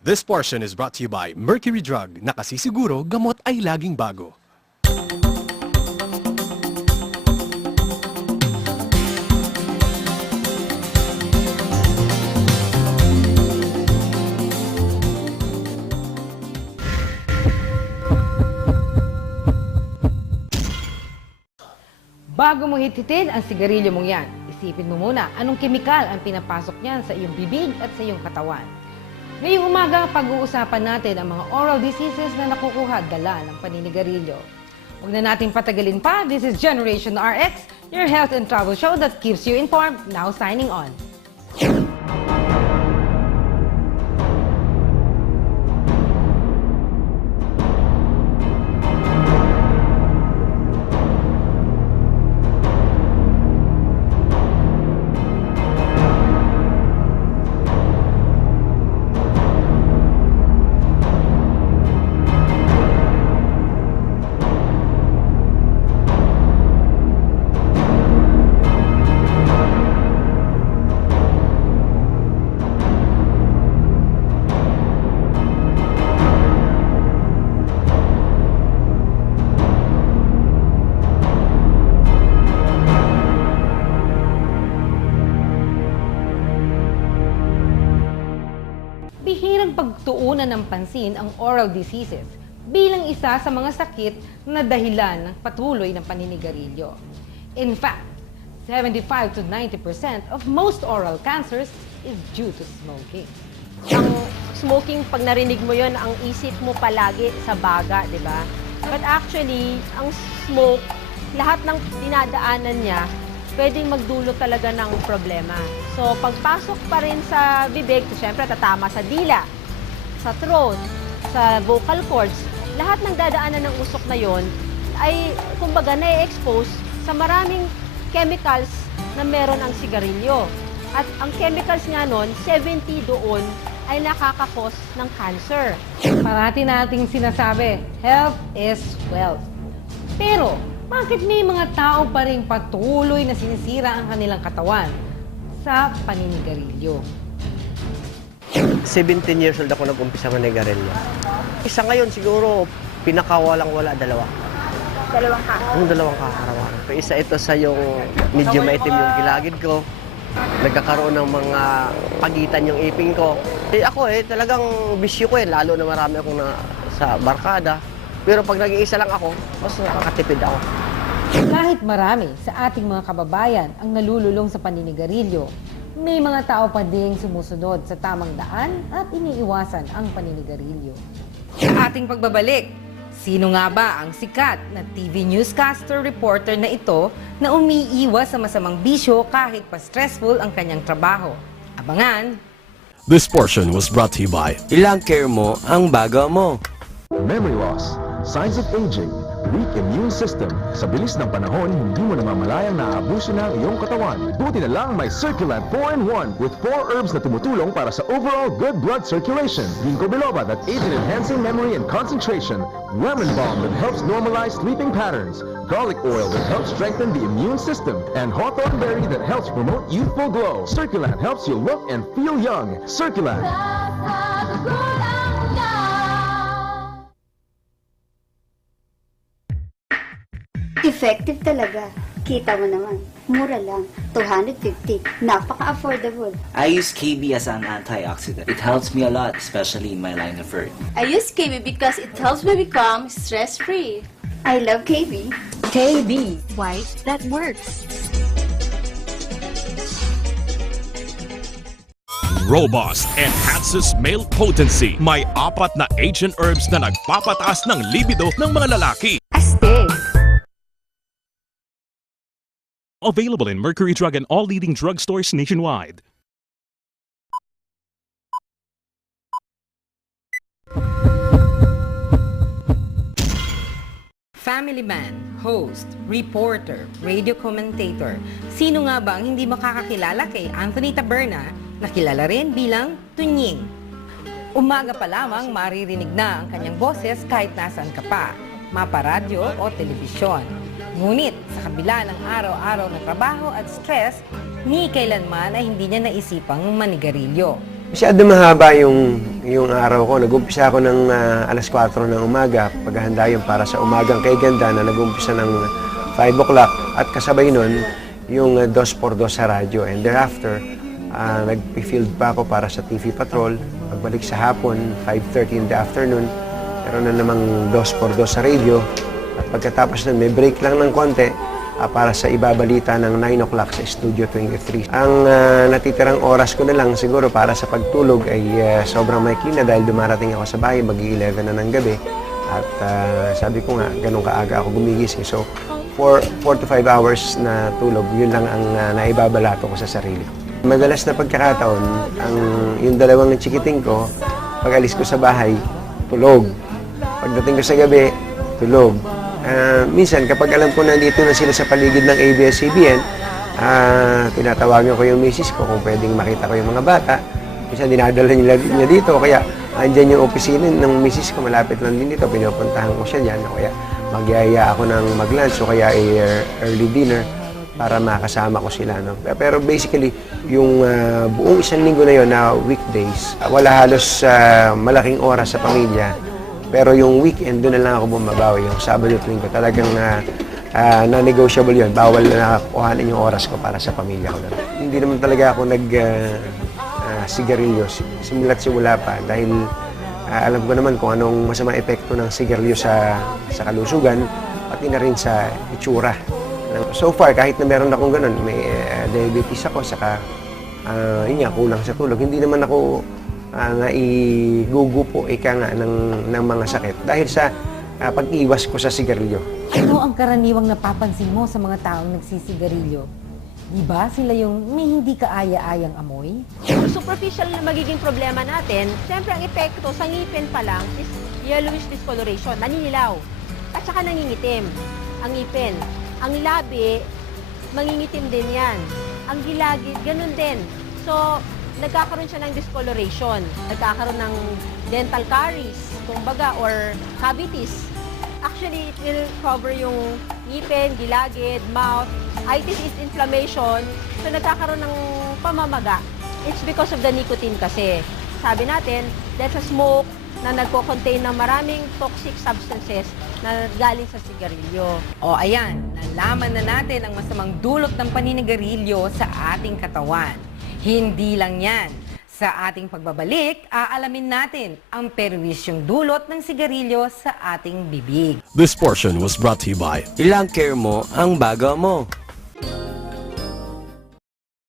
This portion is brought to you by Mercury Drug, na kasi siguro gamot ay laging bago. Bago mo hititin ang sigarilyo mong yan, isipin mo muna anong kemikal ang pinapasok niyan sa iyong bibig at sa iyong katawan. Ngayong umaga, pag-uusapan natin ang mga oral diseases na nakukuha dala ng paninigarilyo. Huwag na natin patagalin pa. This is Generation RX, your health and travel show that keeps you informed. Now signing on. Bihirang pagtuunan ng pansin ang oral diseases bilang isa sa mga sakit na dahilan ng patuloy ng paninigarilyo. In fact, 75 to 90% of most oral cancers is due to smoking. Ang smoking, pag narinig mo yon, ang isip mo palagi sa baga, di ba? But actually, ang smoke, lahat ng dinadaanan niya, pwedeng magdulot talaga ng problema. So, pagpasok pa rin sa bibig, siyempre tatama sa dila, sa throat, sa vocal cords, lahat ng dadaanan ng usok na yon ay, kumbaga, na-expose sa maraming chemicals na meron ang sigarilyo. At ang chemicals nga nun, 70 doon ay nakakakos ng cancer. Parati nating sinasabi, health is wealth. Pero, bakit may mga tao pa rin patuloy na sinisira ang kanilang katawan sa paninigarilyo? 17 years old ako nag-umpisa manigarilyo. Isa ngayon siguro, pinakawalang-wala, dalawa. Dalawang ka. Yung dalawang kakarawan. Isa ito sa yung medyo maitim yung gilagid ko. Nagkakaroon ng mga pagitan yung ipin ko. Ako talagang bisyo ko lalo na marami akong sa barkada. Pero pag nag-iisa lang ako, mas nakakatipid ako. Kahit marami sa ating mga kababayan ang nalululong sa paninigarilyo, may mga tao pa ding sumusunod sa tamang daan at iniiwasan ang paninigarilyo. Sa ating pagbabalik, sino nga ba ang sikat na TV newscaster reporter na ito na umiiwas sa masamang bisyo kahit pa stressful ang kanyang trabaho? Abangan! This portion was brought to you by Ilang care mo ang baga mo. Memory loss, signs of aging, weak immune system. Sa bilis ng panahon, hindi mo namamalayang naaabuso na ang iyong katawan. Buti na lang may Circulant 4-in-1 with 4 herbs na tumutulong para sa overall good blood circulation. Ginkgo biloba that aids in enhancing memory and concentration. Lemon balm that helps normalize sleeping patterns. Garlic oil that helps strengthen the immune system. And hawthorn berry that helps promote youthful glow. Circulant helps you look and feel young. Circulant. Effective talaga. Kita mo naman. Mura lang. 250. Napaka-affordable. I use KB as an antioxidant. It helps me a lot, especially in my line of work. I use KB because it helps me become stress-free. I love KB. KB. Why? That works. Robust enhances male potency. May 4 na ancient herbs na nagpapataas ng libido ng mga lalaki. Aste. Available in Mercury Drug and all leading drugstores nationwide. Family man, host, reporter, radio commentator. Sino nga ba ang hindi makakakilala kay Anthony Taberna na kilala rin bilang Tunying? Umaga pa lamang maririnig na ang kanyang boses kahit nasaan ka pa, maparadyo o telebisyon. Ngunit sa kabila ng araw-araw na trabaho at stress, ni kailanman ay hindi niya naisipang manigarilyo. Masyado mahaba yung araw ko. Nag-umpisa ako ng alas 4 ng umaga. Paghahanda yun para sa umagang kay ganda na nag-umpisa ng 5 o'clock. At kasabay nun, yung 2x2 sa radyo. And thereafter, nag-field pa ako para sa TV Patrol. Pagbalik sa hapon, 5:30 in the afternoon, meron na namang 2x2 sa radio. At pagkatapos nun, may break lang ng konti para sa ibabalita ng 9 o'clock sa Studio 23. Ang natitirang oras ko na lang siguro para sa pagtulog ay sobrang maikli na dahil dumarating ako sa bahay, mag-11 na ng gabi. At sabi ko nga, ganun kaaga ako gumigising. So, 4 to 5 hours na tulog, yun lang ang naibabalato ko sa sarili. Madalas na pagkakataon, yung dalawang chikiting ko, pag alis ko sa bahay, tulog. Pagdating ko sa gabi, tulog. Minsan, kapag alam ko na dito na sila sa paligid ng ABS-CBN, tinatawagan ko yung misis ko kung pwedeng makita ko yung mga bata. Minsan, dinadala niya dito. Kaya, andyan yung opisina ng misis ko, malapit lang din dito. Pinupuntahan ko siya dyan. Kaya, magyaya ako ng mag-lunch o kaya early dinner para makasama ko sila. No? Pero basically, yung buong isang linggo na yun na weekdays, wala halos malaking oras sa pamilya. Pero yung weekend, doon na lang ako bumabawi. Yung Sabado at Linggo, talagang non-negotiable yun. Bawal na kuhanin yung oras ko para sa pamilya ko. Hindi naman talaga ako sigarilyo. Simula't simula pa. Dahil alam ko naman kung anong masama epekto ng sigarilyo sa kalusugan, pati na rin sa itsura. So far, kahit na meron akong ganun, may diabetes ako, saka yun nga, kulang sa tulog. Hindi naman ako naigugupo ng mga sakit dahil sa pag-iwas ko sa sigarilyo. Ano ang karaniwang napapansin mo sa mga taong nagsisigarilyo? Di ba sila yung may hindi kaaya-ayang amoy? Yung superficial na magiging problema natin, siyempre ang epekto sa ngipin pa lang is yellowish discoloration, naninilaw, at saka nangingitim ang ngipin. Ang labi, mangingitim din yan. Ang gilagid, ganun din. So, nagkakaroon siya ng discoloration, nagkakaroon ng dental caries, kumbaga, or cavities. Actually, it will cover yung ngipin, gilagid, mouth. Itis is inflammation, so nagkakaroon ng pamamaga. It's because of the nicotine kasi. Sabi natin, that's a smoke na nagko-contain ng maraming toxic substances na galing sa sigarilyo. O ayan, nalaman na natin ang masamang dulot ng paninigarilyo sa ating katawan. Hindi lang yan. Sa ating pagbabalik, aalamin natin ang perwisyong dulot ng sigarilyo sa ating bibig. This portion was brought to you by Ilang care mo ang baga mo.